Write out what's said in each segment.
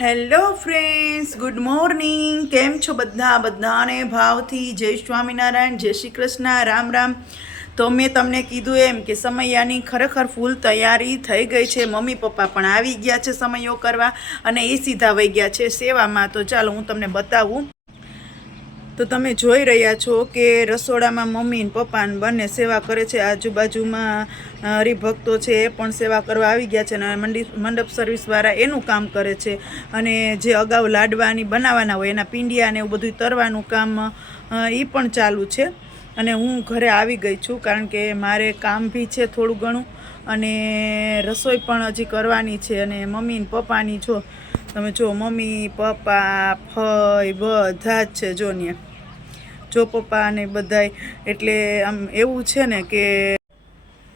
Hello friends good morning કેમ છો બધા? બધાને ભાવથી જય સ્વામિનારાયણ, જય શ્રી કૃષ્ણ. રામ રામ. તો મેં તમને કીધું એમ કે સમૈયાની ખરેખર ફૂલ તૈયારી થઈ ગઈ છે. મમ્મી, પપ્પા પણ આવી ગયા છે સમયો કરવા અને એ સીધા વહી ગયા છે સેવામાં. તો ચાલો હું તમને બતાવું તો તમે જોઈ રહ્યા છો કે રસોડામાં મમ્મી પપ્પા બંને સેવા કરે છે. આજુબાજુમાં હરિભક્તો છે એ પણ સેવા કરવા આવી ગયા છે અને મંડી, મંડપ સર્વિસવાળા એનું કામ કરે છે. અને જે અગાઉ લાડવાની બનાવવાના હોય, એના પીંડિયા ને એવું બધું તરવાનું કામ એ પણ ચાલુ છે. અને હું ઘરે આવી ગઈ છું કારણ કે મારે કામ બી છે થોડું ઘણું અને રસોઈ પણ હજી કરવાની છે. અને મમ્મી પપ્પાની જો તમે જો, મમ્મી, પપ્પા ફઈ બધા જ છે જો ને જો પપ્પા ને બધાય, એટલે આમ એવું છે ને કે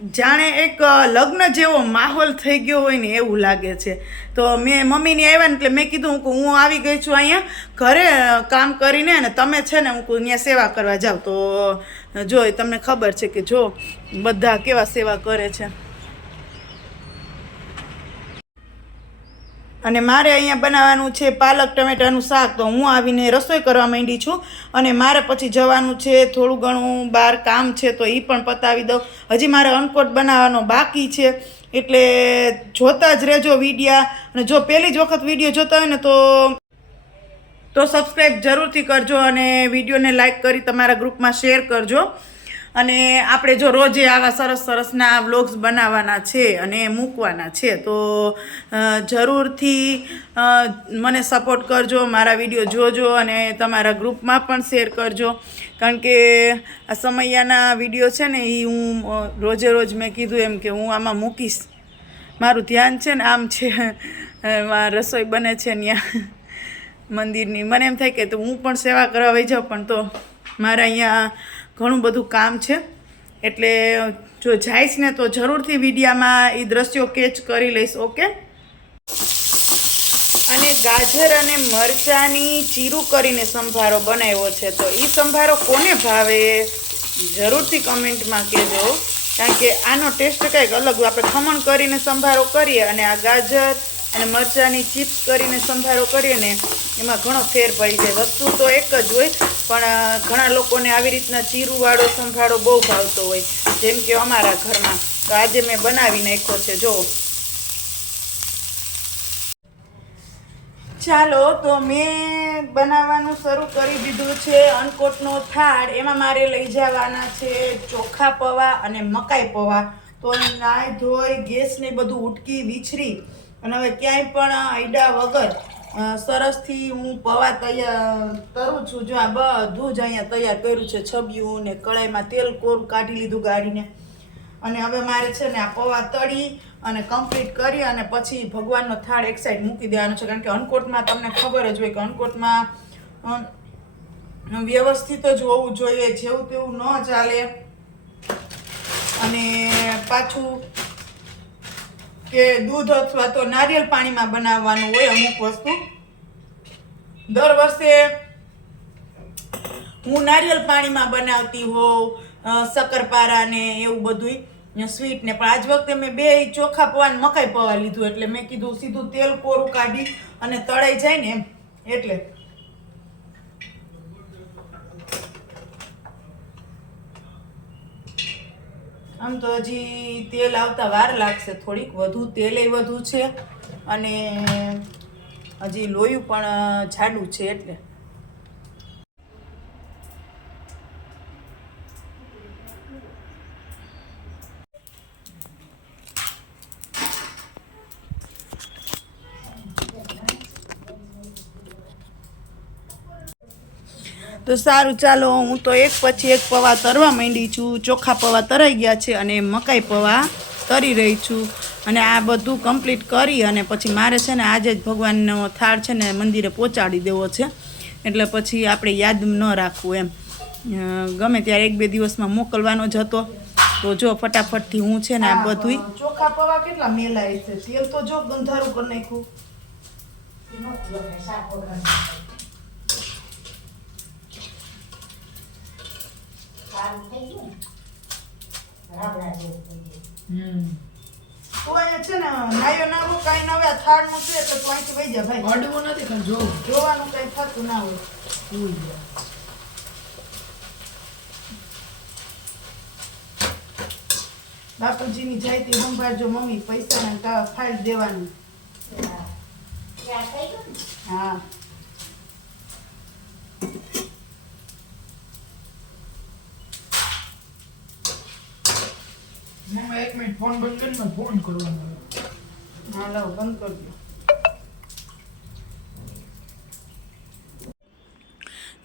જાણે એક લગ્ન જેવો માહોલ થઈ ગયો હોય ને એવું લાગે છે. તો મેં મમ્મીને આવ્યા ને એટલે મેં કીધું કે હું આવી ગઈ છું અહીંયા. ઘરે કામ કરીને અને તમે છે ને, હું અહીંયા સેવા કરવા જાઉં તો જો તમને ખબર છે કે જો, બધા કેવા સેવા કરે છે. અને મારે અહીંયા બનાવવાનું છે પાલક ટમેટાનું શાક. તો હું આવીને રસોઈ કરવા માંડી છું અને મારે પછી જવાનું છે થોડું ઘણું બહાર કામ છે તો એ પણ પતાવી દઉં. હજી મારે અનકોટ બનાવવાનો બાકી છે. એટલે જોતા જ રહેજો વિડીયા. અને જો પહેલી જ વખત વીડિયો જોતા હોય ને તો તો સબસ્ક્રાઈબ જરૂરથી કરજો અને વિડીયોને લાઈક કરી તમારા ગ્રુપમાં શેર કરજો. અને આપણે જો રોજે આવા સરસ સરસના વ્લોગ્સ બનાવવાના છે અને મૂકવાના છે, તો જરૂરથી મને સપોર્ટ કરજો, મારા વીડિયો જોજો અને તમારા ગ્રુપમાં પણ શેર કરજો. કારણ કે આ સમૈયાના વીડિયો છે ને એ હું રોજે રોજ મેં કીધું એમ કે હું આમાં મૂકીશ. મારું ધ્યાન છે ને, આમ છે રસોઈ બને છે ત્યાં મંદિરની. મને એમ થાય કે તો હું પણ સેવા કરવા વહી જાઉં, પણ તો મારા અહીંયા ઘણું બધું કામ છે. એટલે જો જઈશ ને તો જરૂરથી વિડીયામાં એ દ્રશ્યો કેચ કરી લઈશ, ઓકે? અને ગાજર અને મરચાંની ચીરું કરીને સંભારો બનાવ્યો છે. તો એ સંભારો કોને ભાવે? જરૂરથી કમેન્ટમાં કહેજો. કારણ કે આનો ટેસ્ટ કંઈક અલગ, આપણે ખમણ કરીને સંભારો કરીએ અને આ ગાજર અને મરચાંની ચિપ્સ કરીને સંભારો કરીએ ને, એમાં ઘણો ફેર પડી જાય. વસ્તુ તો એક જ હોય પણ ઘણા લોકોને આવી રીતના ચીરુવાળો સંભાળો બહુ ભાવતો હોય. જેમ કે અમારા ઘરમાં. તો આજે મેં બનાવી નાખ્યો છે જો ચાલો, તો મેં બનાવવાનું શરૂ કરી દીધું છે અનકોટનો થાળ. એમાં મારે લઈ જવાના છે ચોખા પૌવા અને મકાઈ પૌવા. તો નાય ધોઈ, ગેસને બધું ઉટકી, વિછરી. અને હવે ક્યાંય પણ આઈડા વગર સરસથી હું પૌવા તૈયાર કરું છું. જો આ બધું જ અહીંયા તૈયાર કર્યું છે, છબિયું ને કડાઈમાં તેલ કોરું કાઢી લીધું ગાડીને. અને હવે મારે છે ને આ પૌવા તળી અને કમ્પ્લીટ કરી અને પછી ભગવાનનો થાળ એક સાઈડ મૂકી દેવાનો છે. કારણ કે અનકોટમાં તમને ખબર જ હોય કે અનકોટમાં વ્યવસ્થિત જ હોવું જોઈએ, જેવું તેવું ન ચાલે. અને પાછું કે દૂધ અથવા તો નારિયેળ પાણીમાં બનાવવાનું હોય અમુક વસ્તુ. દર વર્ષે હું નારિયેળ પાણીમાં બનાવતી હોઉં શક્કરપારા ને એવું બધુંય. સ્વીટ ને, પણ આજ વખતે મેં બે ચોખા પવાન મકાઈ પવા લીધું, એટલે મેં કીધું સીધું તેલ કોરું કાઢી અને તળાઈ જાય ને એટલે આમ તો હજી તેલ આવતા વાર લાગશે. થોડીક વધુ તેલે વધુ છે અને હજી લોયું પણ જાડું છે એટલે. તો સારું ચાલો હું તો એક પછી એક પૌવા તરવા માંડી છું. ચોખા પૌવા તરાઈ ગયા છે અને મકાઈ પૌવા તરી રહી છું. અને આ બધું કમ્પ્લીટ કરી અને પછી મારે છે ને આજે જ ભગવાનનો થાળ છે ને મંદિરે પહોંચાડી દેવો છે. એટલે પછી આપણે યાદ ન રાખવું એમ. ગમે ત્યારે એક બે દિવસમાં મોકલવાનો જ હતો. તો જો ફટાફટથી હું છે ને આ બધું ચોખા પવા કેટલા મેલાય છે? તેલ તો જો ગંધારું કરી નાખ્યું સારું થઈ ગયું ને રાબડા જેવું થઈ ગયું હમ છે ને જાય બાપુજીની સંભાળજો મમ્મી પૈસા ને? ફાઇલ દેવાનું હા. મમ્મી ફોન બંધ કરીને ફોન કરવાનો. હા લાવ બંધ કરજો.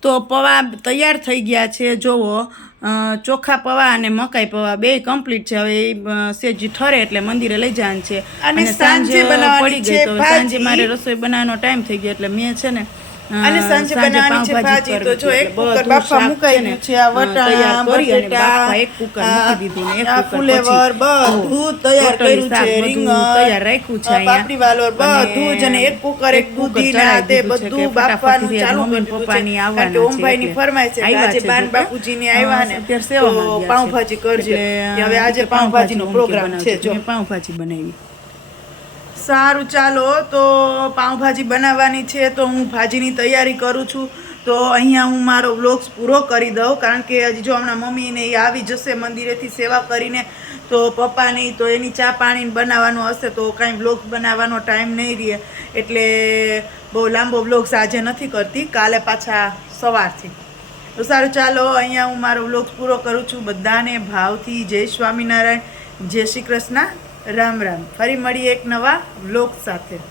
તો પૌવા તૈયાર થઈ ગયા છે જોવો અ, ચોખા પૌવા અને મકાઈ પૌવા બે કમ્પ્લીટ છે. હવે એ સેજી ઠરે એટલે મંદિરે લઈ જવાનું છે. અને સાંજે પડી ગઈ છે તો સાંજે મારે રસોઈ બનાવવાનો ટાઈમ થઈ ગયો એટલે મેં છે ને અને સાંજે બનાવવાની છે ભાજી તો જો એક કુકર બાફા મુકાઈ ગયું છે આ વટાણા બટેટા એક કુકર મૂકી દીધું ને એક ફુલેવર બધું તૈયાર કર્યું છે રીંગણ તૈયાર રાખ્યું છે. પાપડી વાલોર બધું જ અને એક કુકર એક દૂધી ના તે બધું બાફવાનું ચાલુ કરી પપ્પાની કે છે ઓમભાઈની એટલે. ફરમાઈશ છે આજે બાન બાપુજી ની આવ્યા ને તો. પાઉંભાજી કરજે હવે આજે પાઉંભાજી નો પ્રોગ્રામ છે જો પાઉંભાજી બનાવી સારું ચાલો, તો પાઉંભાજી બનાવવાની છે, તો હું ભાજીની તૈયારી કરું છું. તો અહીંયા હું મારો વ્લોગ્સ પૂરો કરી દઉં, કારણ કે હજી જો હમણાં મમ્મીને એ આવી જશે મંદિરેથી સેવા કરીને, તો પપ્પાની તો એની ચા પાણી બનાવવાનું હશે, તો કાંઈ વ્લોગ બનાવવાનો ટાઈમ નહીં રહે. એટલે બહુ લાંબો વ્લોગ્સ આજે નથી કરતી, કાલે પાછા સવારથી. તો સારું ચાલો, અહીંયા હું મારો વ્લોગ્સ પૂરો કરું છું. બધાને ભાવથી જય સ્વામિનારાયણ, જય શ્રી કૃષ્ણ. રામ રામ. ફરી મળીએ એક નવા વ્લોગ સાથે.